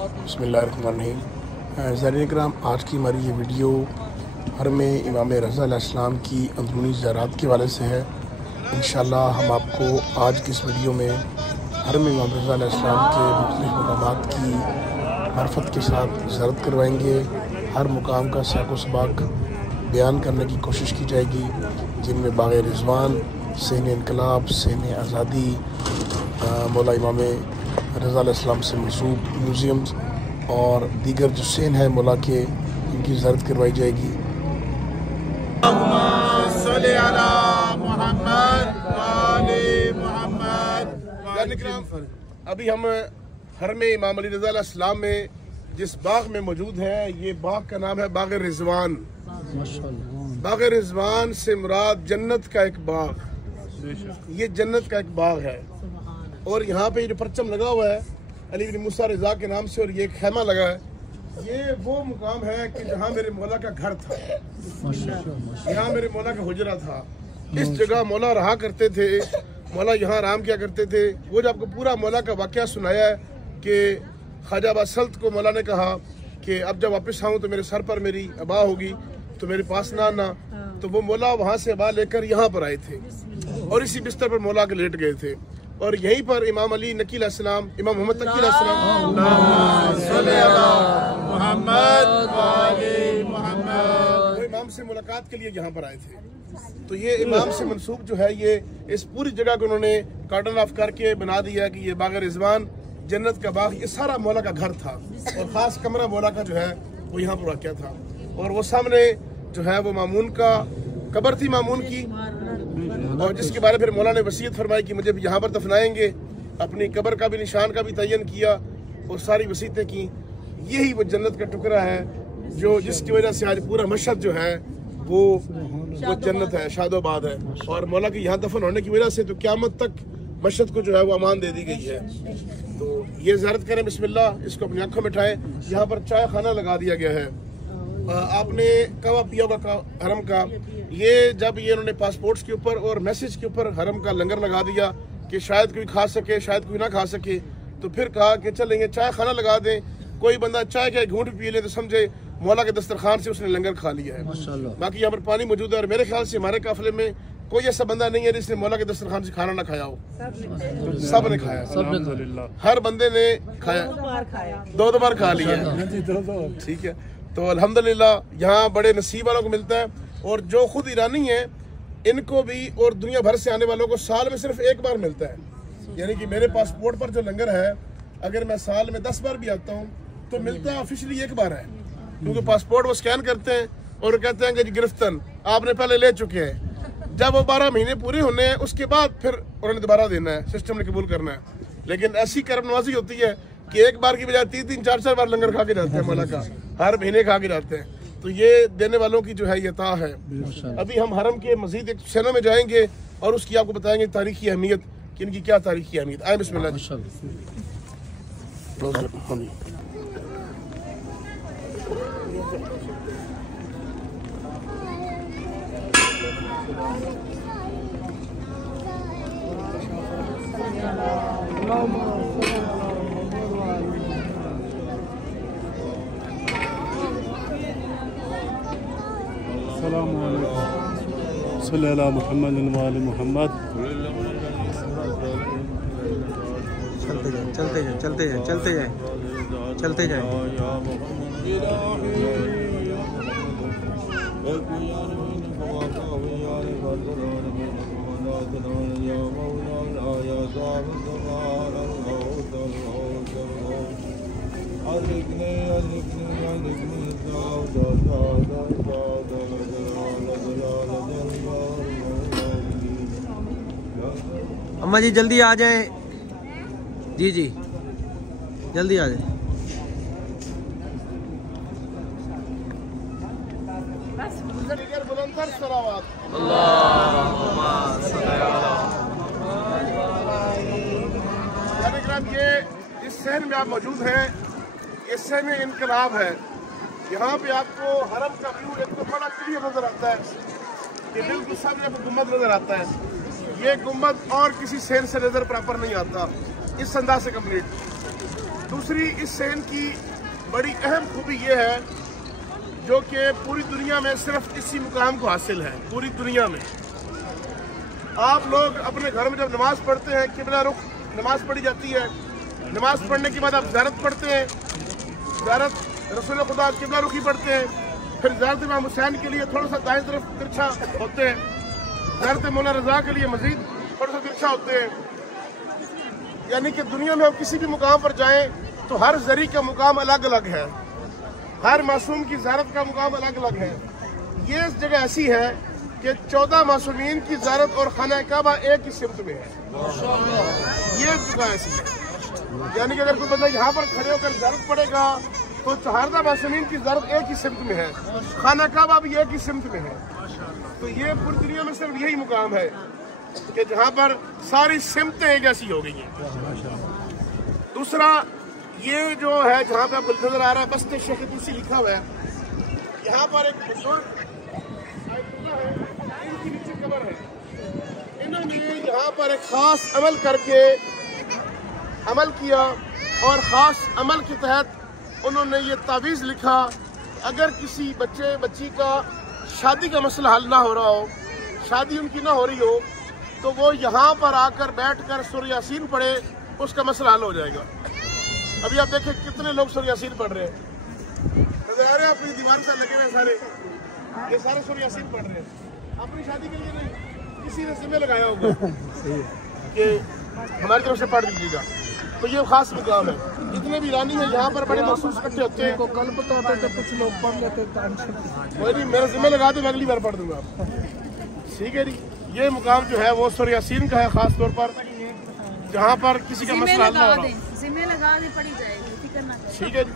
بسم اللہ الرحمن الرحیم۔ زائرین کرام، آج کی ہماری یہ ویڈیو حرم امام رضا علیہ السلام کی اندرونی زیارات کے حوالے سے ہے۔ انشاءاللہ ہم آپ کو آج کی اس ویڈیو میں حرم امام رضا علیہ السلام کے مختلف مقامات کی معرفت کے ساتھ زیارت کروائیں گے۔ ہر مقام کا سیاق و سباق بیان کرنے کی کوشش کی جائے گی، جن میں باغ رضوان، سین انقلاب، سین آزادی، مولا امام رضا علیہ السلام سے منسوب میوزیمز اور دیگر جو سین ہے مولا کے، ان کی زیارت کروائی جائے گی۔ ابھی ہم حرم امام علی رضا علیہ السلام میں جس باغ میں موجود ہیں، یہ باغ کا نام ہے باغ رضوان۔ باغ رضوان سے مراد جنت کا ایک باغ، یہ جنت کا ایک باغ ہے۔ اور یہاں پہ یہ جو پرچم لگا ہوا ہے علی بن موسیٰ رضا کے نام سے، اور یہ خیمہ لگا ہے، یہ وہ مقام ہے کہ جہاں میرے مولا کا گھر تھا، یہاں میرے مولا کا حجرہ تھا۔ اس جگہ مولا رہا کرتے تھے، مولا یہاں آرام کیا کرتے تھے۔ وہ جو آپ کو پورا مولا کا واقعہ سنایا ہے کہ خواجہ باسلط کو مولا نے کہا کہ اب جب واپس آؤں تو میرے سر پر میری ابا ہوگی، تو میرے پاس نہ آنا، تو وہ مولا وہاں سے ابا لے کر یہاں پر آئے تھے اور اسی بستر پر مولا کے لیٹ گئے تھے۔ اور یہیں پر امام علی نقی علیہ السلام، امام محمد تقی علیہ السلام، وہ امام سے ملاقات کے لیے یہاں پر آئے تھے۔ تو یہ امام سے منسوب جو ہے، یہ اس پوری جگہ کو انہوں نے کارڈن آف کر کے بنا دیا کہ یہ باغ رضوان جنت کا باغ، یہ سارا مولا کا گھر تھا، اور خاص کمرہ مولا کا جو ہے وہ یہاں پر واقع تھا۔ اور وہ سامنے جو ہے وہ مامون کا قبر تھی، مامون کی، اور جس کے بارے پھر مولا نے وصیت فرمائی کہ مجھے یہاں پر دفنائیں گے، اپنی قبر کا بھی نشان کا بھی تعین کیا اور ساری وصیتیں کی۔ یہی وہ جنت کا ٹکڑا ہے جو جس کی وجہ سے آج پورا مشہد جو ہے وہ جنت ہے، شاد و آباد ہے، اور مولا کے یہاں دفن ہونے کی وجہ سے تو قیامت تک مشہد کو جو ہے وہ امان دے دی گئی ہے۔ تو یہ زیارت کریں، بسم اللہ، اس کو اپنی آنکھوں میں اٹھائیں۔ یہاں پر چائے خانہ لگا دیا گیا ہے، آپ نے کہوا پیا ہوگا حرم کا۔ یہ جب یہ انہوں نے پاسپورٹس کے اوپر اور میسج کے اوپر حرم کا لنگر لگا دیا کہ شاید کوئی کھا سکے شاید کوئی نہ کھا سکے، تو پھر کہا کہ چلیں گے چائے خانہ لگا دیں، کوئی بندہ چائے کا گھونٹ پی لے تو سمجھے مولا کے دسترخوان سے اس نے لنگر کھا لیا ہے۔ باقی یہاں پر پانی موجود ہے، اور میرے خیال سے ہمارے قافلے میں کوئی ایسا بندہ نہیں ہے جس نے مولا کے دسترخوان سے کھانا نہ کھایا ہو، سب نے کھایا، ہر بندے نے کھایا، دو بار کھا لیا ہے، ٹھیک ہے۔ تو الحمدللہ یہاں بڑے نصیب والوں کو ملتا ہے، اور جو خود ایرانی ہیں ان کو بھی اور دنیا بھر سے آنے والوں کو سال میں صرف ایک بار ملتا ہے۔ یعنی کہ میرے پاسپورٹ پر جو لنگر ہے، اگر میں سال میں 10 بار بھی آتا ہوں تو ملتا آفیشلی ایک بار ہے، کیونکہ پاسپورٹ وہ سکین کرتے ہیں اور کہتے ہیں کہ جی گرفتن آپ نے پہلے لے چکے ہیں۔ جب وہ 12 مہینے پورے ہونے ہیں اس کے بعد پھر انہوں نے دوبارہ دینا ہے، سسٹم نے قبول کرنا ہے۔ لیکن ایسی کرم نوازی ہوتی ہے کہ ایک بار کی بجائے 3 4 بار لنگر کھا کے جاتے ہیں مولا کا، ہر مہینے کھا کے جاتے ہیں۔ تو یہ دینے والوں کی جو ہے یہ عطا ہے۔ ابھی ہم حرم کے مزید ایک سینہ میں جائیں گے اور اس کی آپ کو بتائیں گے تاریخی اہمیت، کہ ان کی کیا تاریخی اہمیت۔ آئے بسم اللہ۔ السلام علیکم، صلی اللہ محمد وآل محمد۔ چلتے جائیں چلتے جائیں چلتے جائیں چلتے جائیں۔ اماں جی جلدی آ جائیں، جی جی جلدی آ جائیں۔ یہ اس شہر میں آپ موجود ہیں، یہ سین انقلاب ہے۔ یہاں پہ آپ کو حرم کا ویو ایک تو بڑا کلیئر نظر آتا ہے کہ بالکل سامنے آپ کو گنبد نظر آتا ہے۔ یہ گنبد اور کسی شہر سے نظر پراپر نہیں آتا، اس انداز سے کمپلیٹ۔ दूसरी इससे इनकी बड़ी अहम खूबी ये है जो कि पूरी दुनिया में सिर्फ इसी मुकाम को हासिल है। पूरी दुनिया में आप लोग अपने घर में जब नमाज पढ़ते हैं, किबला रुख नमाज पढ़ी जाती है, नमाज पढ़ने के बाद आप ज़ियारत पढ़ते हैं, ज़ियारत रसूल खुदा किबला रुखी पढ़ते हैं, फिर ज़ियारत इमाम हुसैन के लिए थोड़ा सा दाएं तरफ तिरछा होते हैं, ज़ियारत मौला रज़ा के लिए मज़ीद थोड़ा सा तिरछा होते हैं। यानी कि दुनिया में आप किसी भी मुकाम पर जाएं तो हर ज़री का मुकाम अलग अलग है, हर मासूम की ज़ियारत का मुकाम अलग अलग है। ये जगह ऐसी है कि 14 मासूमीन की ज़ियारत और खाना काबा एक ही सिमत में है। ये जगह ऐसी है, यानी कि अगर कोई बंदा यहाँ पर खड़े होकर ज़ियारत पड़ेगा तो 14 मासूमीन की ज़ियारत एक ही सिमत में है, खाना काबा भी एक ही सिमत में है। तो ये पूरी दुनिया में सिर्फ यही मुकाम है कि जहाँ पर सारी सिमतें एक जैसी हो गई हैं। दूसरा ये जो है जहाँ पे आपको नजर आ रहा है बस्ते शेख तुलसी लिखा हुआ है, यहाँ पर एक बुजुर्ग है, इनकी नीचे कब्र है। इन्होंने यहाँ पर एक खास अमल करके अमल किया और खास अमल के तहत उन्होंने ये तावीज़ लिखा, अगर किसी बच्चे बच्ची का शादी का मसला हल ना हो रहा हो, शादी उनकी ना हो रही हो, तो वो यहाँ पर आकर बैठकर सूरह यासीन पढ़े, उसका मसला हल हो जाएगा। अभी आप देखें कितने लोग सूरह यासीन पढ़ रहे हैं, नजर आ रहे हैं अपनी दीवार से लगे हुए सारे, ये सारे सूरह यासीन पढ़ रहे हैं। अपनी शादी के लिए नहीं, किसी ने जिम्मे लगाया होगा कि हमारी तरफ से पढ़ दीजिएगा। तो ये खास मुकाम है। जितने भी ईरानी हैं यहाँ पर बड़े मखसूस इकट्ठे होते हैं। कल बताते थे कुछ लोग पढ़ लेते, कोई नहीं, मेरा जिम्मे लगा दे, मैं अगली बार पढ़ दूंगा। ठीक है जी, ये मुकाम जो है वो सूरह यासीन का है, खास तौर पर जहाँ पर किसी का मसला हल ना हो रहा। जिम्मे लगा दे, पढ़ी जाएगी, फिक्र ना करें। ठीक है जी,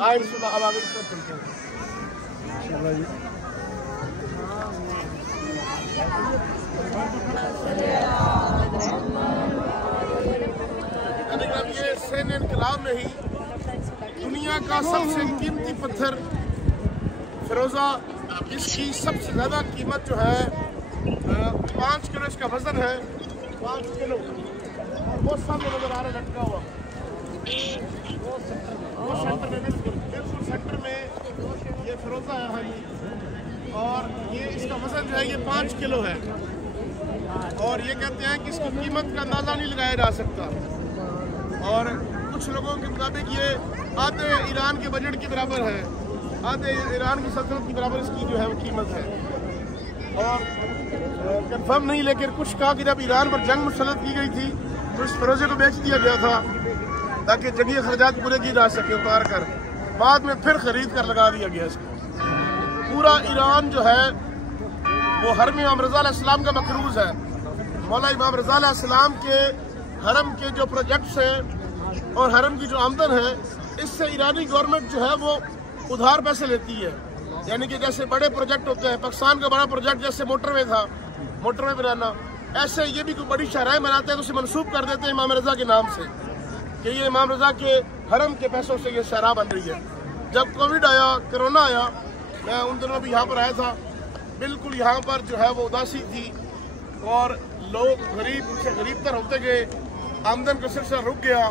आए अब आगे की तरफ चलते हैं। ये सैन इनकलाब में ही दुनिया का सबसे कीमती पत्थर फिरोजा, इसकी सबसे ज़्यादा कीमत जो है 5 किलो इसका वजन है, 5 किलो। और वो सामने नजर आ रहा है लटका हुआ, वो सेंटर में बिल्कुल सेंटर में ये फिरोजा है। हाँ जी, और ये इसका वजन जो है ये 5 किलो है। और ये कहते हैं कि इसकी कीमत का अंदाज़ा नहीं लगाया जा सकता। और कुछ लोगों के मुताबिक ये आधे ईरान के बजट के बराबर है, आधे ईरान की सल्तनत की बराबर इसकी जो है वो कीमत है। और कंफर्म नहीं, लेकिन कुछ कहा कि जब ईरान पर जंग मुसल्लत की गई थी तो इस फिरोजे को बेच दिया गया था ताकि जंगी खर्चात पूरे किए जा सके उतार कर, बाद में फिर खरीद कर लगा दिया गया इसको। पूरा ईरान जो है वो हरम इमाम रज़ा अलैहिस्सलाम का मकरूज है। मौला इमाम रज़ा अलैहिस्सलाम के हरम के जो प्रोजेक्ट्स हैं और हरम की जो आमदन है, इससे ईरानी गवर्नमेंट जो है वो उधार पैसे लेती है। यानी कि जैसे बड़े प्रोजेक्ट होते हैं, पाकिस्तान का बड़ा प्रोजेक्ट जैसे मोटरवे था, मोटरवे बनाना, ऐसे ये भी कोई बड़ी शहराएं बनाते हैं तो उसे मनसूब कर देते हैं इमाम रज़ा के नाम से कि ये इमाम रज़ा के हरम के पैसों से ये शहरा बन रही है। जब कोविड आया, कोरोना आया, मैं उन दिनों भी यहाँ पर आया था, बिल्कुल यहाँ पर जो है वो उदासी थी और लोग गरीब से गरीब तर होते गए, आमदन का सिलसिला रुक गया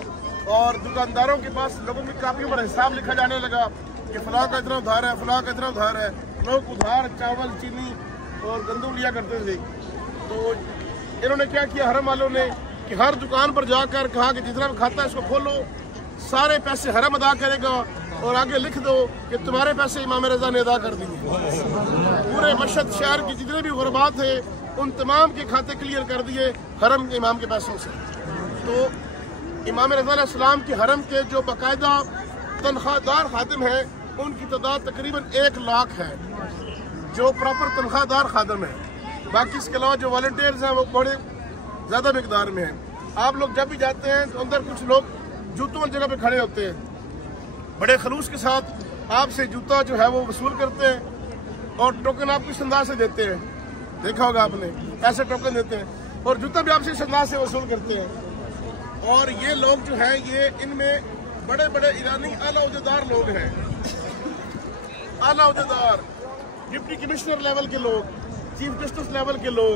और दुकानदारों के पास लोगों की कापियों पर हिसाब लिखा जाने लगा कि फलां का इतना उधार है, फलां का इतना उधार है। लोग उधार चावल, चीनी और गंदम लिया करते थे। तो इन्होंने क्या किया, हरम वालों ने, कि हर दुकान पर जाकर कहा कि जितना भी खाता है इसको खोलो, सारे पैसे हरम अदा करेगा और आगे लिख दो कि तुम्हारे पैसे इमाम रज़ा ने अदा कर दिए। पूरे मशहद शहर के जितने भी गुरबा थे उन तमाम के खाते क्लियर कर दिए हरम के इमाम के पैसों से। तो इमाम रज़ा अलैहिस्सलाम के हरम के जो बाकायदा तनख्वाहदार खादिम हैं उनकी तादाद तकरीबन 1 लाख है, जो प्रॉपर तनख्वाहदार खादिम है। बाकी इसके अलावा जो वॉलंटियर्स हैं वो बड़े ज़्यादा मिकदार में हैं। आप लोग जब भी जाते हैं तो अंदर कुछ लोग जूतों वाली जगह पे खड़े होते हैं, बड़े खलूस के साथ आपसे जूता जो है वो वसूल करते हैं और टोकन आपको इस अंदाज से देते हैं, देखा होगा आपने, ऐसे टोकन देते हैं और जूता भी आपसे इस अंदाज से वसूल करते हैं। और ये लोग जो है ये इनमें बड़े बड़े ईरानी आला उहदेदार लोग हैं, आला उहदेदार, डिप्टी कमिश्नर लेवल के लोग, चीफ जस्टिस लेवल के लोग,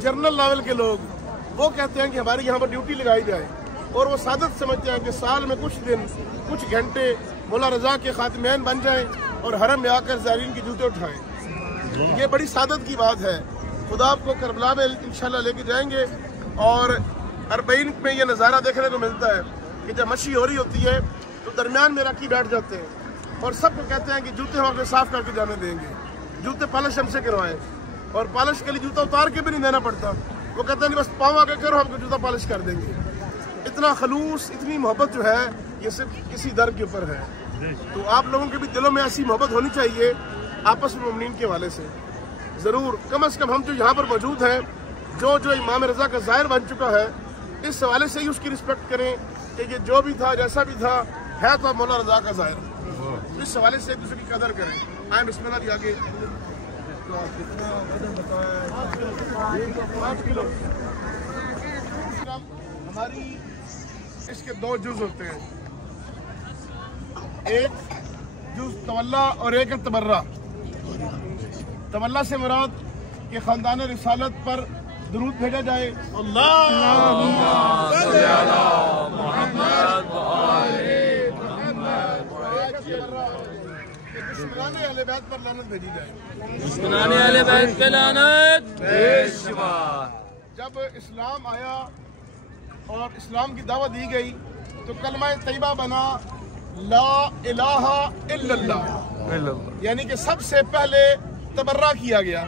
जनरल लेवल के लोग, वो कहते हैं कि हमारी यहाँ पर ड्यूटी लगाई जाए। اور وہ سعادت سمجھتے ہیں کہ سال میں کچھ دن کچھ گھنٹے مولا رضا کے خاتمین بن جائیں اور حرم میں آ کر زائرین کے جوتے اٹھائیں. یہ بڑی سعادت کی بات ہے. خدا آپ کو کربلا میں انشاءاللہ لے کے جائیں گے. اور 40 میں یہ نظارہ دیکھنے کو ملتا ہے کہ جب مچھی ہو رہی ہوتی ہے تو درمیان میں رکھی بیٹھ جاتے ہیں اور سب کو کہتے ہیں کہ جوتے ہم اپنے صاف کر کے جانے دیں گے, جوتے پالش ہم سے کروائیں. اور پالش کے لیے جوتا اتار کے بھی نہیں دینا پڑتا, وہ کہتے ہیں بس پاؤں آ کے کرو, ہم کو جوتا پالش کر دیں گے. اتنا خلوص, اتنی محبت جو ہے یہ صرف اسی در کے اوپر ہے. تو آپ لوگوں کے بھی دلوں میں ایسی محبت ہونی چاہیے آپس میں مومنین کے حوالے سے. ضرور کم از کم ہم جو یہاں پر موجود ہیں, جو امام رضا کا ظاہر بن چکا ہے, اس حوالے سے ہی اس کی رسپیکٹ کریں کہ یہ جو بھی تھا جیسا بھی تھا ہے تو مولا رضا کا ظاہر. اس حوالے سے ایک دوسرے کی قدر کریں. آئیں بسم اللہ جی آگے. 5 کلو. ہماری اس کے 2 جز ہوتے ہیں, ایک جز تولا اور ایک تبرہ. تولا سے مراد کہ خاندان رسالت پر درود بھیجا جائے. اللہم صلی علی محمد و آل محمد. دشمنان اہل بیت پر لعنت بھیجی جائے. دشمنان اہل بیت پہ لعنت. جب اسلام آیا اور اسلام کی دعوت دی گئی تو کلمہ طیبہ بنا لا الہ الا اللہ, یعنی کہ سب سے پہلے تبرہ کیا گیا.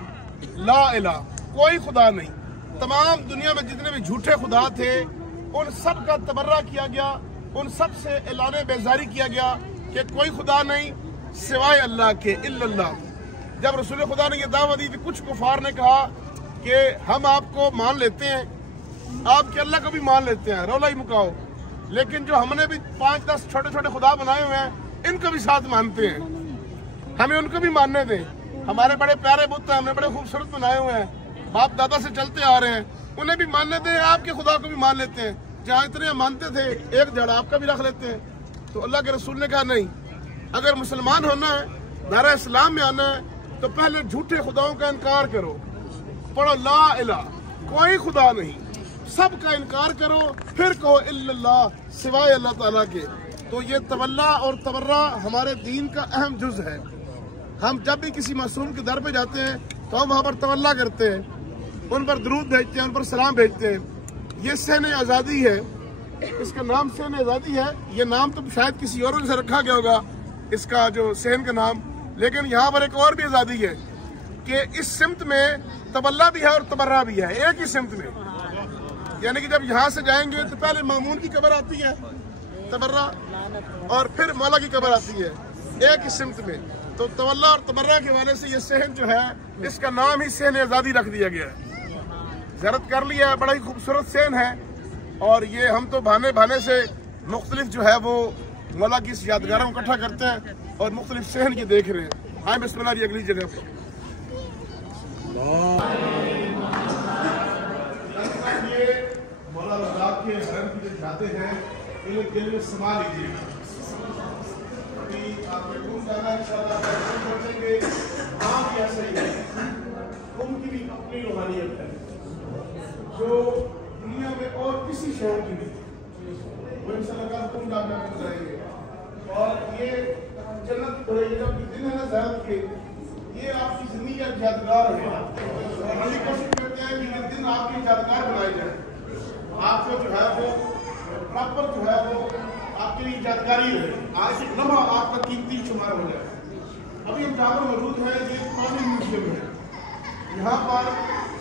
لا الہ, کوئی خدا نہیں. تمام دنیا میں جتنے بھی جھوٹے خدا تھے ان سب کا تبرہ کیا گیا, ان سب سے اعلان بیزاری کیا گیا کہ کوئی خدا نہیں سوائے اللہ کے, الا اللہ. جب رسول خدا نے یہ دعوت دی تو کچھ کفار نے کہا کہ ہم آپ کو مان لیتے ہیں, آپ کے اللہ کو بھی مان لیتے ہیں, رولا ہی مکاؤ, لیکن جو ہم نے بھی 5-10 چھوٹے چھوٹے خدا بنائے ہوئے ہیں ان کو بھی ساتھ مانتے ہیں, ہمیں ان کو بھی ماننے دیں. ہمارے بڑے پیارے بت ہیں, ہم نے بڑے خوبصورت بنائے ہوئے ہیں, باپ دادا سے چلتے آ رہے ہیں, انہیں بھی ماننے دیں. آپ کے خدا کو بھی مان لیتے ہیں, جہاں اتنے مانتے تھے ایک جڑ آپ کا بھی رکھ لیتے ہیں. تو اللہ کے رسول نے کہا نہیں, اگر مسلمان ہونا ہے, دائرہ اسلام میں آنا ہے تو پہلے جھوٹے خداؤں کا انکار کرو. پڑھو لا الہ, کوئی خدا نہیں, سب کا انکار کرو, پھر کہو الا اللہ, سوائے اللہ تعالیٰ کے. تو یہ تولا اور تبرہ ہمارے دین کا اہم جز ہے. ہم جب بھی کسی معصوم کے در پہ جاتے ہیں تو ہم وہاں پر تولا کرتے ہیں, ان پر درود بھیجتے ہیں, ان پر سلام بھیجتے ہیں. یہ سین آزادی ہے, اس کا نام سین آزادی ہے. یہ نام تو شاید کسی اور سے رکھا گیا ہوگا, اس کا جو سین کا نام, لیکن یہاں پر ایک اور بھی آزادی ہے کہ اس سمت میں تولا بھی ہے اور تبرہ بھی ہے, ایک ہی سمت میں. یعنی کہ جب یہاں سے جائیں گے تو پہلے مامون کی قبر آتی ہے تبرہ, اور پھر مولا کی قبر آتی ہے, ایک ہی سمت میں. تو تولا اور تبرہ کے حوالے سے یہ سہن جو ہے اس کا نام ہی سہن آزادی رکھ دیا گیا ہے. زیارت کر لیا ہے, بڑا ہی خوبصورت سہن ہے, اور یہ ہم تو بہانے سے مختلف جو ہے وہ مولا کی اس یادگاروں کو اکٹھا کرتے ہیں اور مختلف سہن کی دیکھ رہے ہیں. آئیں بسم اللہ جی اگلی جگہ پر. مولا رضا کے حرم کی جو جاتے ہیں انہیں دل میں سما لیجیے. آپ کے گم جانا انشاءاللہ پہنچیں گے. ہاں بھی ایسا ہی ہے, ان کی بھی اپنی روحانیت ہے جو دنیا میں اور کسی شہر کی نہیں. وہ انشاءاللہ کا حکم جا کر پہنچائیں گے. اور یہ جنت یہ جو دن ہے نا زیارت کے, یہ آپ کی زندگی کا یادگار ہے. اور ہم یہ کوشش کرتے ہیں کہ یہ دن آپ کی یادگار بنائے جائے, آپ کو جو ہے وہ پراپر جو ہے وہ آپ کے لیے یادگاری رہے, آج ایک لمحہ آپ کا قیمتی شمار ہو جائے. ابھی ہم جہاں پر موجود ہیں یہ قومی میوزیم ہے. یہاں پر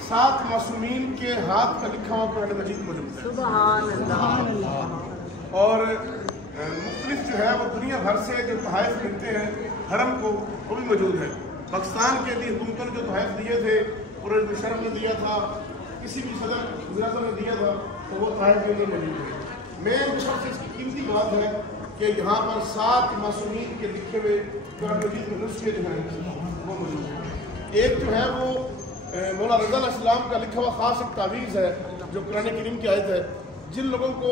7 معصومین کے ہاتھ کا لکھا ہوا قرآن مجید موجود ہے. سبحان اللہ. اور مختلف جو ہے وہ دنیا بھر سے جو تحائف ملتے ہیں حرم کو وہ بھی موجود ہے. پاکستان کے لیے حکومتوں نے جو تحائف دیے تھے, قریش مشرف نے دیا تھا, کسی بھی صدر وزیر اعظم نے دیا تھا, تو وہ تحائف بھی نہیں موجود ہے. مین سب سے اس کی قیمتی بات ہے کہ یہاں پر 7 معصومین کے لکھے ہوئے قرآن مجید میں نسخے جو ہیں وہ موجود ہیں. ایک جو ہے وہ مولا رضا علیہ السلام کا لکھا ہوا خاص ایک تعویذ ہے جو قرآن کریم کی آیت ہے. جن لوگوں کو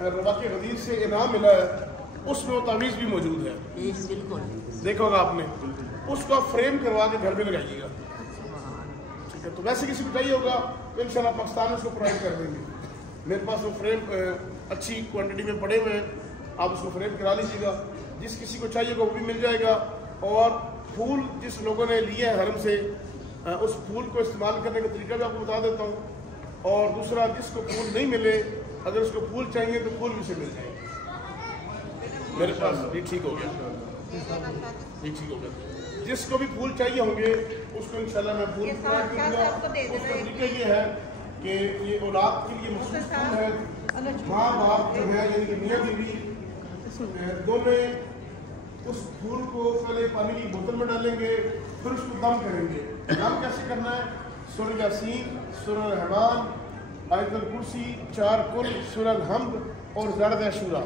رواق غدیر سے انعام ملا ہے اس میں وہ تعویذ بھی موجود ہے. دیکھو گا آپ نے, اس کو فریم کروا کے گھر میں لگائیے گا. ٹھیک ہے, تو ویسے کسی کو چاہیے ہوگا تو انشاءاللہ پاکستان اس کو پرووائڈ کر دیں گے. میرے پاس وہ فریم अच्छी क्वांटिटी में पड़े हुए हैं, आप उसको फ्रेम करा लीजिएगा। जिस किसी को चाहिए वो भी मिल जाएगा। और फूल जिस लोगों ने लिए हैं हरम से, उस फूल को इस्तेमाल करने का तरीका भी आपको बता देता हूँ। और दूसरा, जिसको फूल नहीं मिले, अगर उसको फूल चाहिए तो फूल भी उसे मिल जाएंगे। मेरे पास ये ठीक हो गया, ये ठीक हो गया। जिसको भी फूल चाहिए होंगे उसको इंशाल्लाह मैं फूल प्रोवाइड करूँगा। उसका तरीका ये है कि ये औलाद के लिए मखसूस फूल है। माँ बाप जो है यानी कि मियाँ बीवी दोनों उस फूल को पहले पानी की बोतल में डालेंगे, फिर उसको दम करेंगे। दम कैसे करना है? सूरह यासीन, सूरह रहमान, आयतुल कुर्सी, 4 कुल, सूरह हमद और ज़रद अशूरा,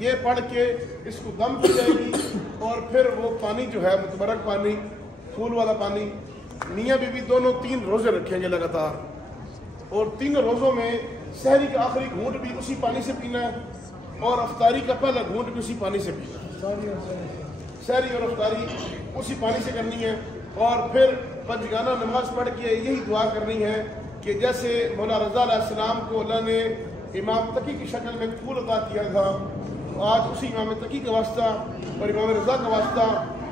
ये पढ़ के इसको दम की जाएगी। और फिर वो पानी जो है मुतबरक पानी, फूल वाला पानी, मियाँ बीवी दोनों 3 रोज़े रखेंगे लगातार। और 3 रोज़ों में सहरी का आखिरी घूंट भी उसी पानी से पीना है और अफ्तारी का पहला घूंट भी उसी पानी से पीना है। सहरी और अफ्तारी उसी पानी से करनी है। और फिर पंजगाना नमाज पढ़ के यही दुआ करनी है कि जैसे मौला रज़ा अलैहिस्सलाम को अल्लाह ने इमाम तकी की शक्ल में फूल अता किया था, आज उसी इमाम तकी का वास्ता और इमाम रज़ा का वास्ता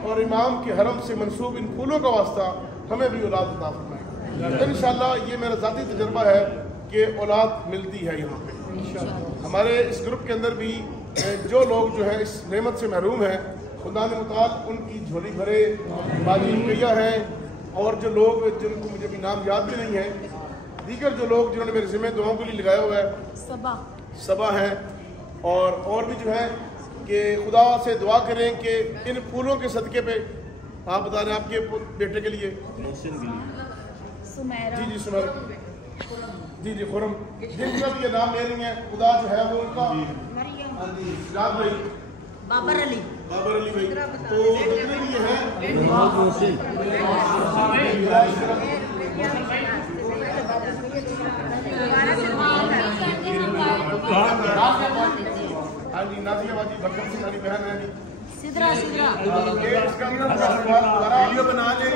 और इमाम के हरम से मंसूब इन फूलों का वास्ता हमें भी औलाद अता फरमाए। इंशाअल्लाह ये मेरा ज़ाती तजुर्बा है कि औलाद मिलती है यहाँ पे। हमारे इस ग्रुप के अंदर भी जो लोग जो है इस नेमत से महरूम हैं, खुदा ने मुताल उनकी झोली भरे बाजी रुकैया हैं। और जो लोग जिनको मुझे भी नाम याद भी नहीं है, दीगर जो लोग जिन्होंने मेरे ज़िम्मे दुआओं के लिए लगाया हुआ है, सबा हैं। और भी जो है कि खुदा से दुआ करें कि इन फूलों के सदक़े पे, आप बता रहे हैं आपके बेटे के लिए जी जी सुमैरा जी जी खुरम, जिनका भी ये नाम ले रही हैं, खुदा जो है वो उनका राज भाई, बाबर अली भाई, तो जितने भी ये हैं हाँ जी, नाज़िया बाजी बकर से हमारी बहन है जी। सिदरा वीडियो बना ले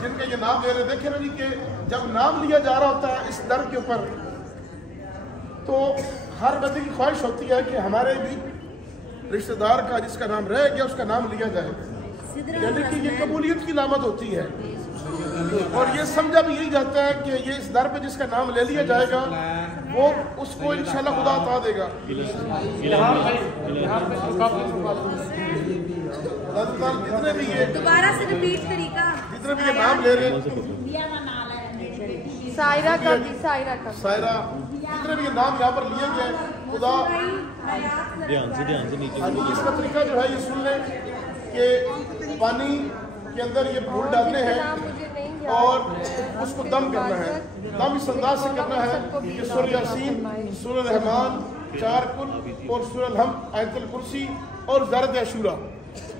जिनके ये नाम ले रहे, देखे ना जी कि जब नाम लिया जा रहा होता है इस दर के ऊपर, तो हर बंदे की ख्वाहिश होती है कि हमारे भी रिश्तेदार का जिसका नाम रह गया उसका नाम लिया जाए, यानी कि ये कबूलियत की लामत होती है। और ये समझा भी यही जाता है कि ये इस दर पे जिसका नाम ले लिया जाएगा वो उसको इंशाल्लाह खुदा अता देगा। जितने भी ये दोबारा से रिपीट तरीका, जितने भी ये नाम ले रहे, सायरा का सायरा, जितने भी ये नाम यहाँ पर लिए गए, खुदा इसका तरीका जो है ये सुन लें कि पानी के अंदर ये फूल डालने हैं और उसको दम करना है। दम इस अंदाज से करना है कि सूरह यासीन, सूरह रहमान, 4 कुल और सूरह हमद, आयतुल कुर्सी और ज़रद अशूरा,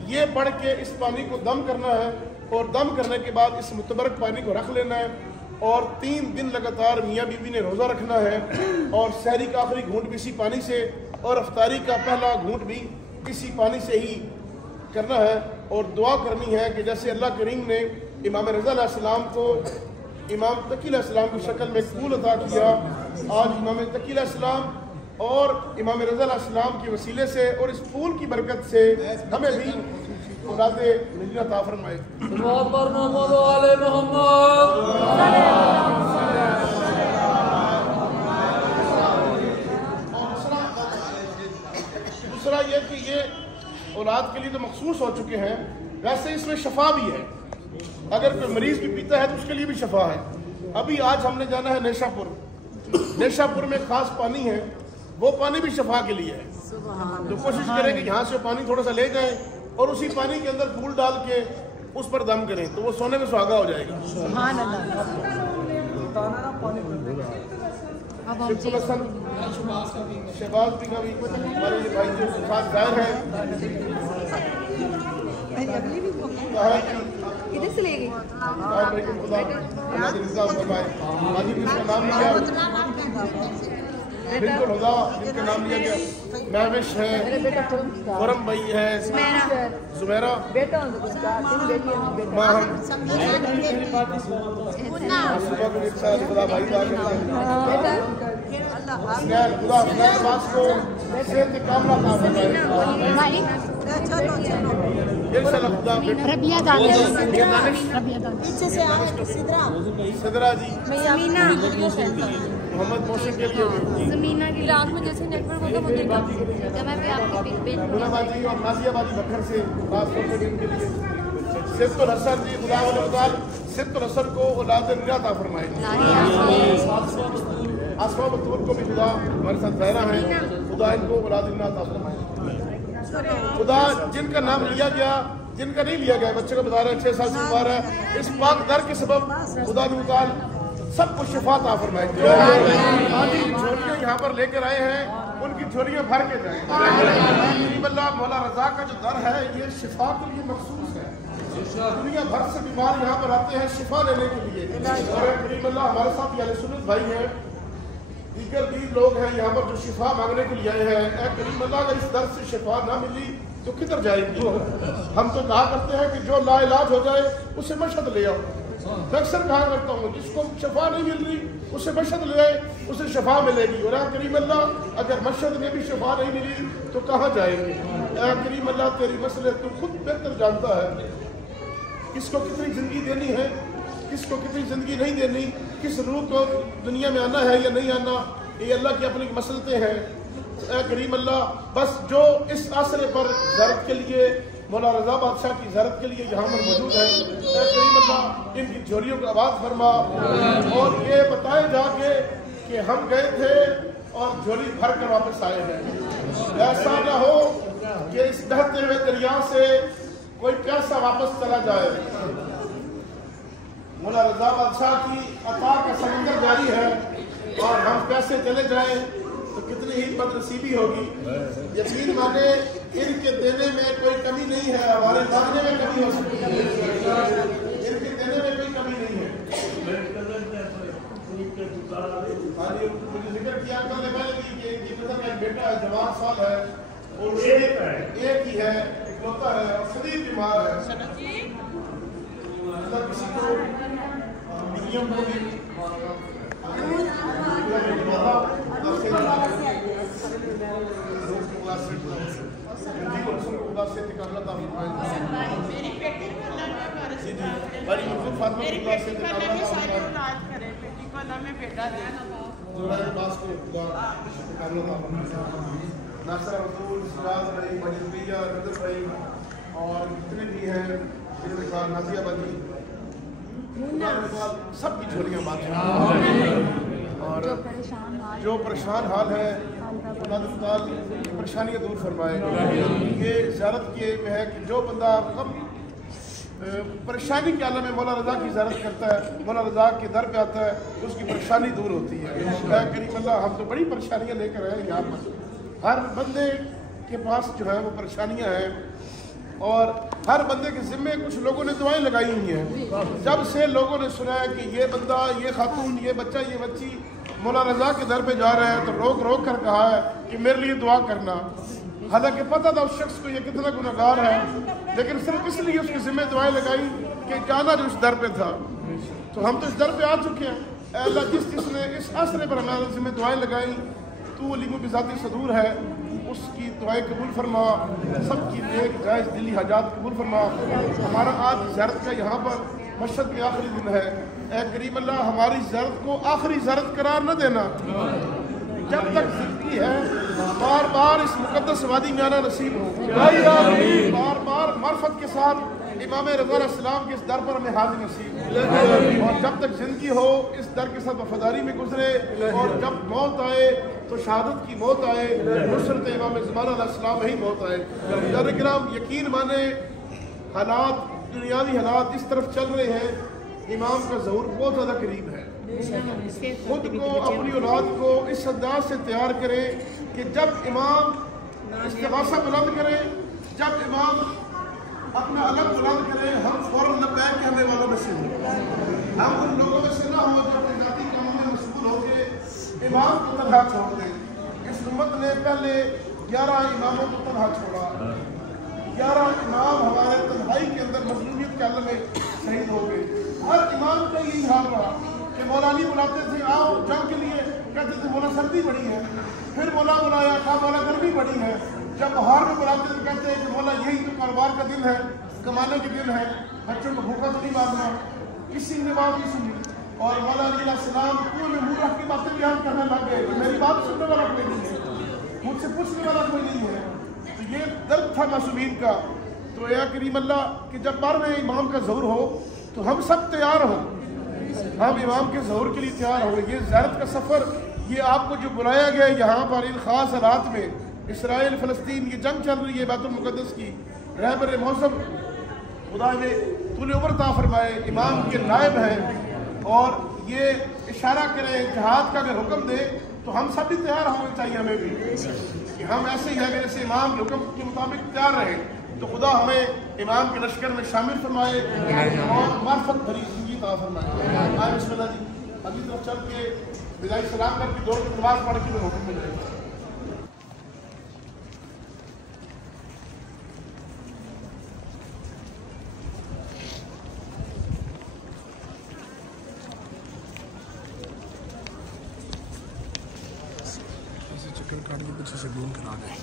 ये पढ़ के इस पानी को दम करना है। और दम करने के बाद इस मुतबरक पानी को रख लेना है और 3 दिन लगातार मियाँ बीवी ने रोज़ा रखना है। और सहरी का आखिरी घूंट भी इसी पानी से और अफ्तारी का पहला घूंट भी इसी पानी से ही करना है। और दुआ करनी है कि जैसे अल्लाह करीम ने इमाम रज़ा अलैहिस्सलाम को इमाम तकी अलैहिस्सलाम की शक्ल में फूल अता किया, आज इमाम तकी अलैहिस्सलाम और इमाम रज़ा अलैहिस्सलाम के वसीले से और इस फूल की बरकत से हमें भी औलादे मिलना अता फरमाए। दूसरा ये कि ये औलाद के लिए तो मखसूस हो चुके हैं, वैसे इसमें शफा भी है। अगर कोई मरीज भी पीता है तो उसके लिए भी शफा है। अभी आज हमने जाना है नेशापुर, नेशापुर में खास पानी है, वो पानी भी शफा के लिए है। तो कोशिश करें कि यहाँ से पानी थोड़ा सा ले जाएं और उसी पानी के अंदर फूल डाल के उस पर दम करें तो वो सोने में सुहागा हो जाएगा। शहबाज भी का भी हमारे भाई जो साथ जाहिर है, इधर से ले गई नाम लिया बिल्कुल खुदा जिनका नाम लिया गया, महविश है, खुरम भाई है, जुमेरा माहम सुबह को एक साथ खुदा भाई खुदा बास को सेहत कामला था इंशाल्लाह खुदा सिदरा जी मोहम्मद मोशन के लिए ज़मीना की रात में जैसे नेटवर्क होता है जब मैं भी आपकी पिक पे मुनाबाजी और नाजियाबादी बखर से खास तौर पर इनके लिए सिद्दुल हसन जी खुदा सिद्दुल हसन को औलाद निरा अता फरमाए। आसमा बतूर को भी खुदा हमारे साथ बहरा है, खुदा इनको औलाद निरा अता फरमाए। खुदा जिनका नाम लिया गया, जिनका नहीं लिया गया, बच्चे को बता रहे 6 साल की उम्र है, इस पाक दर के सबब खुदा सबको शिफा अता फरमाए। आज झोलियाँ यहाँ पर लेकर आए हैं, उनकी झोलियाँ भर के जाएं। अल्लाह मौला रजा का जो दर है ये शिफा के लिए मखसूस है। दुनिया भर से बीमार यहाँ पर आते हैं शिफा लेने के लिए। और करीम अल्लाह हमारे साथ अहले सुन्नत भाई हैं, दीगर भी लोग हैं यहाँ पर जो शिफा मांगने के लिए आए हैं। करीम अल्लाह अगर इस दर से शिफा ना मिली तो किधर जाएगी? हम तो कहा करते हैं कि जो लाइलाज हो जाए उसे मशहद ले आओ। मैं अक्सर कहा करता हूँ जिसको शफा नहीं मिल रही उसे मशहद ले आए, उसे शफा मिलेगी। और करीम अल्लाह अगर मशहद में भी शफा नहीं मिली तो कहाँ जाएंगे? करीम अल्लाह तेरी मसले तू खुद बेहतर जानता है, किसको कितनी जिंदगी देनी है, किसको कितनी जिंदगी नहीं देनी, किस रूह को दुनिया में आना है या नहीं आना, ये अल्लाह की अपनी मसलते हैं। करीम अल्लाह बस जो इस आसरे पर ज़रत के लिए मौला रजा बादशाह की ज़रत के लिए यहाँ पर मौजूद है, करीम अल्लाह इनकी झोलियों को आबाद फरमा और ये बताए जाके कि हम गए थे और झोली भर कर वापस आए हैं। ऐसा ना हो कि इस बहते हुए दरिया से कोई प्यासा वापस चला जाए। मौला रजा बादशाह की अता का समंदर जारी है और हम प्यासे चले जाएं तो कितनी ही बदनसीबी होगी। यकीन माने इनके देने में कोई कमी नहीं है, हमारे मांगने में कमी हो सकती है, इनके देने में कोई कमी नहीं है। मुझे जिक्र किया पहले कि एक बेटा है, जवान साल है और एक ही है, इकलौता है और शदीद बीमार है। किसी को नियम को भी और जितने भी हैं नाजियाबादी सबकी झोलियाँ बात और जो परेशान हाल है परेशानियाँ दूर फरमाए। ये ज़ियारत के में है कि जो बंदा कब परेशानी के आलम में मौला रज़ा की ज़ियारत करता है, मौला रज़ा के दर पे आता है, उसकी परेशानी दूर होती है। करीम अल्लाह हम तो बड़ी परेशानियाँ लेकर आए यहाँ पर, हर बंदे के पास जो है वो परेशानियाँ हैं और हर बंदे के ज़िम्मे कुछ लोगों ने दुआएं लगाई हुई हैं। जब से लोगों ने सुना है कि ये बंदा, ये खातून, ये बच्चा, ये बच्ची मौला रज़ा के दर पे जा रहा है तो रोक रोक कर कहा है कि मेरे लिए दुआ करना। हालांकि पता था उस शख्स को ये कितना गुनहगार है, लेकिन सिर्फ इसलिए उसके ज़िम्मे दुआएं लगाई कि जाना जो इस दर पे था। तो हम तो इस दर पे आ चुके हैं। अल्लाह जिसने इस आसरे पर हमारे ज़िम्मे दुआएं लगाई तू अलीम बिज़ाती सदूर है, उसकी दुआएं कबूल फरमा, सबकी नेक जायज़ दिली हाजात कबूल फरमा। हमारा आज ज़ियारत का यहाँ पर मशहद के आखिरी दिन है। करीम अल्लाह हमारी ज़ियारत को आखिरी ज़ियारत करार न देना। जब तक जिंदगी है बार बार इस मुकद्दस वादी में आना नसीब हो, बार बार मार्फत के साथ इमाम रज़ा अलैहिस्सलाम के इस दर पर हमें हाज़िर नसीब हो। और जब तक जिंदगी हो इस दर के साथ वफादारी में गुजरे और जब मौत आए तो शहादत की मौत आए, नुसरत इमाम ज़माना अलैहिस्सलाम ही मौत आए। यार यकीन माने हालात, दुनियावी हालात इस तरफ चल रहे हैं, इमाम का ज़हूर बहुत ज़्यादा करीब है। खुद को, अपनी औलाद को इस अंदाज से तैयार करें कि जब इमाम इस्तिग़ासा बुलंद करें, जब इमाम अपना अलग बुलंद करें, हम फौरन लब्बैक कहने वालों में से हों। हम उन लोगों में से ना हो जो अपने ज़ाती कामों में मशगूल होकर इमाम को तन्हा छोड़ दें। इस उम्मत ने पहले 11 इमामों को तन्हा छोड़ा, 11 इमाम हमारे तन्हाई के अंदर मजलूमियत के आलम में शहीद हो गए। हर इमाम का यही हाल रहा कि मौलानी बुलाते थे आओ जंग के लिए, कहते थे मौला सर्दी बड़ी है, फिर मौला बुलाया कहा मौला गर्मी बड़ी है, जब बहार में बुलाते थे कहते हैं कि मौला यही तो कारोबार का दिन है, कमाने के दिन है, बच्चों को भूखा तो नहीं मारना। किसी ने बात नहीं सुनी और मौला अलैहिस्सलाम पूरे मुंह की बातें बयान करने लग गए। मेरी बात सुनने वाला कोई नहीं है, मुझसे पूछने वाला कोई नहीं है। तो ये दर्द था मासूमीन का। तो या करीम अल्लाह कि जब 12वें इमाम का ज़हूर हो तो हम सब तैयार हों, हम इमाम के ज़हूर के लिए तैयार हो। ये ज़ियारत का सफ़र, ये आपको जो बुलाया गया यहाँ पर इन ख़ास हालात में, इसराइल फ़लस्तीन की जंग चल रही है बैतुल मुक़द्दस की, रहबर मौसम खुदा ने तूले उम्र ता फरमाए, इमाम के नायब हैं और ये इशारा करें जहाद का अगर हुक्म दे तो हम सब भी तैयार होना चाहिए। हमें भी कि हम ऐसे ही है जैसे इमाम के हुक्म के मुताबिक तैयार रहें। तो खुदा हमें इमाम के लश्कर में शामिल फरमाए और मार्फत भरी जिंदगी अता फरमाए। आए बिस्मिल्लाह जी, अभी तरफ चल के विदाई सलाम करके दो की नमाज पढ़ के हुक्म मिलेगा। चक्कर काट के पीछे से घूम कर आ गए।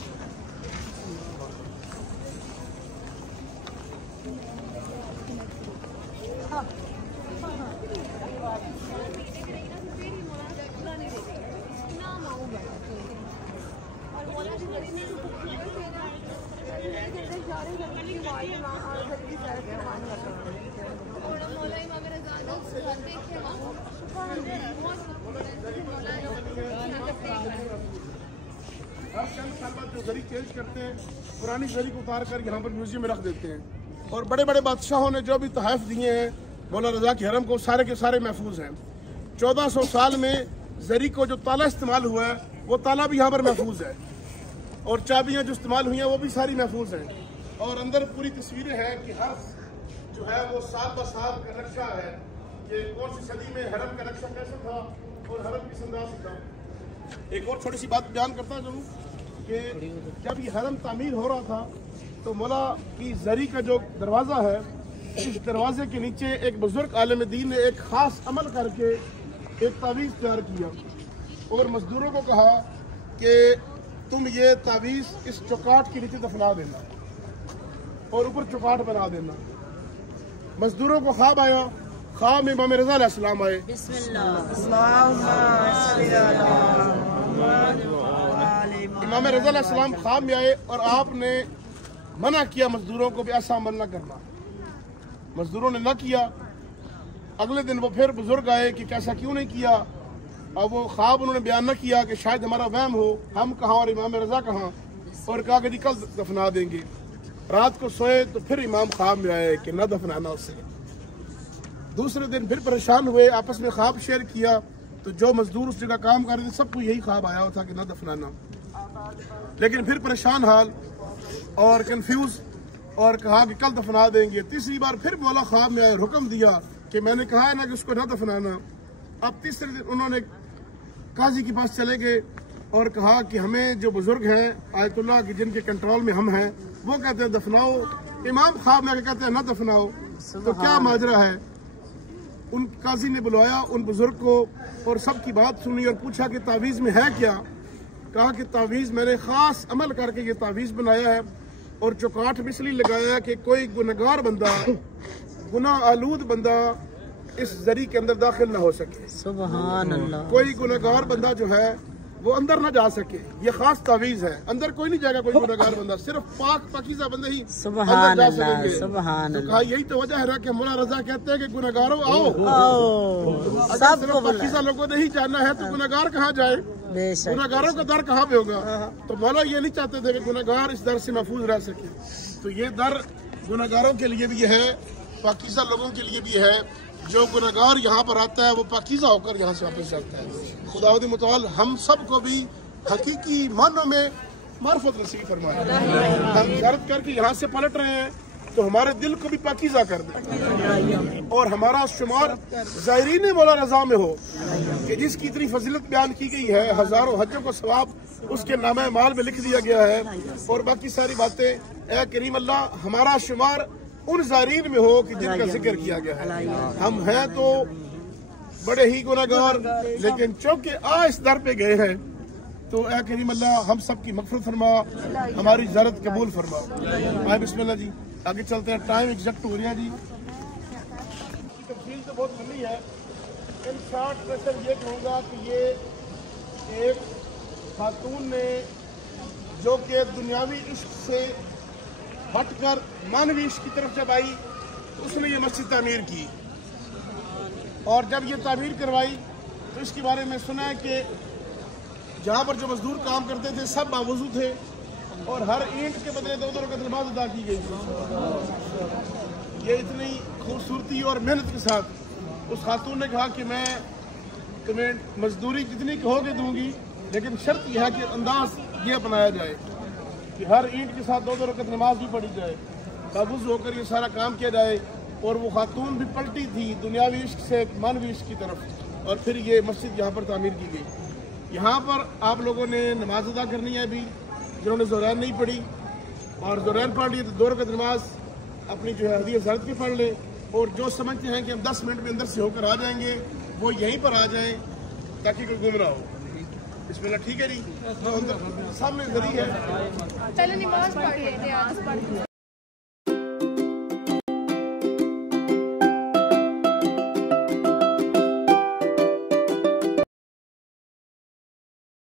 हर चंद साल बाद जो जरी चेंज करते हैं, पुरानी जरी को उतार कर यहाँ पर म्यूजियम में रख देते हैं। और बड़े बड़े बादशाहों ने जो भी तोहफ़ दिए हैं मौला रज़ा के हरम को, सारे के सारे महफूज हैं। 1400 साल में जरी को जो ताला इस्तेमाल हुआ है वो ताला भी यहाँ पर महफूज है और चाबियाँ जो इस्तेमाल हुई हैं वो भी सारी महफूज हैं। और अंदर पूरी तस्वीरें हैं कि हर जो है वो साल ब साल का नक्शा है कि कौन सी सदी में हरम का नक्शा कैसा था और हरम किस अंदाज से था। एक और छोटी सी बात बयान करता चलूँ कि जब ये हरम तामीर हो रहा था तो मौला की जरी का जो दरवाज़ा है, इस दरवाजे के नीचे एक बुजुर्ग आलिम दीन ने एक ख़ास अमल करके एक तावीज़ तैयार किया और मजदूरों को कहा कि तुम ये तावीज़ इस चौकाट के नीचे दफना देना और ऊपर चौकाट बना देना। मजदूरों को ख्वाब आया, ख्वाब में इमाम रज़ा अलैहिस्सलाम आए। इमाम रज़ा अलैहिस्सलाम ख्वाब में आए और आपने मना किया मजदूरों को भी ऐसा अमल न करना। मजदूरों ने न किया। अगले दिन वो फिर बुजुर्ग आए कि कैसा क्यों नहीं किया, और वो ख्वाब उन्होंने बयान न किया कि शायद हमारा वहम हो, हम कहाँ और इमाम रज़ा कहाँ, और कहा कि कल दफना देंगे। रात को सोए तो फिर इमाम ख्वाब में आए कि न दफनाना उसे। दूसरे दिन फिर परेशान हुए, आपस में ख्वाब शेयर किया तो जो मजदूर उस जगह काम कर रहे थे सबको यही ख्वाब आया था कि न दफनाना। लेकिन फिर परेशान हाल और कंफ्यूज और कहा कि कल दफना देंगे। तीसरी बार फिर मौला ख्वाब में आए, हुक्म दिया कि मैंने कहा है ना कि उसको न दफनाना। अब तीसरे दिन उन्होंने काजी के पास चले गए और कहा कि हमें जो बुजुर्ग हैं आयतुल्लाह की जिनके कंट्रोल में हम हैं वो कहते हैं दफनाओ, इमाम ख्वाब में कहते हैं न दफनाओ, तो क्या माजरा है। उन काजी ने बुलवाया उन बुजुर्ग को और सबकी बात सुनी और पूछा कि तावीज़ में है क्या। कहा कि तावीज़ मैंने ख़ास अमल करके ये तावीज़ बनाया है और चौकाट भी इसलिए लगाया है कि कोई गुनहगार बंदा, गुनाह आलूद बंदा इस जरी के अंदर दाखिल ना हो सके। सुभान अल्लाह। कोई गुनहगार बंदा जो है वो अंदर ना जा सके। ये खास तावीज़ है, अंदर कोई नहीं जाएगा कोई गुनहगार बंदा, सिर्फ पाक पाकीज़ा बंदे ही अंदर जा सकेंगे। तो कहा यही तो वजह है कि मौला रज़ा कहते हैं कि गुनहगारों आओ। अगर सिर्फ पाकीज़ा लोगों ने ही जाना है तो गुनहगार कहाँ जाए, गुनहगारों का दर कहाँ पे होगा। तो मौला ये नहीं चाहते थे कि गुनहगार इस दर से महफूज रह सके। तो ये दर गुनहगारों के लिए भी है, पाकीज़ा लोगों के लिए भी है। जो गुनहगार यहाँ पर आता है वो पाकीज़ा होकर यहाँ से वापस जाता है। खुदावंद मुतआल हम सब को भी हकीकी मानों में मार्फत नसीब फरमाए। हम ज़ियारत करके यहाँ से पलट रहे हैं तो हमारे दिल को भी पाकीज़ा कर दे और हमारा शुमार ज़ायरीन मौला रज़ा में हो कि जिसकी इतनी फजीलत बयान की गई है, हज़ारों हज्जों को सवाब उसके नामे माल में लिख दिया गया है और बाकी सारी बातें। ऐ करीम अल्लाह हमारा शुमार उन ज़ायरीन में हो कि जिनका जिक्र किया गया है। हम हैं तो बड़े ही गुनहगार, लेकिन चूंकि इस दर पे गए हैं तो ऐ करीम अल्लाह हम सब की मग़फ़िरत फरमा, हमारी ज़ियारत कबूल फरमा। आए बिस्मिल्लाह जी, आगे चलते हैं। टाइम एग्जैक्ट हो रहा है जी। तफसील तो बहुत लंबी है। इन शॉर्ट में सिर्फ ये कहूँगा कि ये एक खातून ने जो कि दुनियावी इश्क से हटकर मानवी इश्क की तरफ जब आई तो उसने ये मस्जिद तामीर की और जब ये तामीर करवाई तो इसके बारे में सुना है कि जहाँ पर जो मजदूर काम करते थे सब बावजू थे और हर ईंट के बदले 2-2 रकात नमाज अदा की गई थी। ये इतनी खूबसूरती और मेहनत के साथ उस खातून ने कहा कि मैं तुम्हें मजदूरी जितनी कहोगे दूंगी, लेकिन शर्त यह है कि अंदाज ये अपनाया जाए कि हर ईंट के साथ 2-2 रकात नमाज भी पढ़ी जाए, बावजू होकर ये सारा काम किया जाए। और वो खातून भी पलटी थी दुनियावी इश्क से मानवी इश्क की तरफ और फिर ये मस्जिद यहाँ पर तामीर की गई। यहाँ पर आप लोगों ने नमाज अदा करनी है अभी, जिन्होंने ज़ोरैन नहीं पढ़ी और ज़ोरैन पढ़ ली तो 2 रकात नमाज अपनी जो है हदीया ज़ारत की पढ़ ले और जो समझते हैं कि हम 10 मिनट में अंदर से होकर आ जाएंगे वो यहीं पर आ जाएं ताकि कोई गुम ना हो। बिस्मिल्लाह, ठीक है जी। तो सामने जरी है, पहले नमाज पढ़ लेते हैं।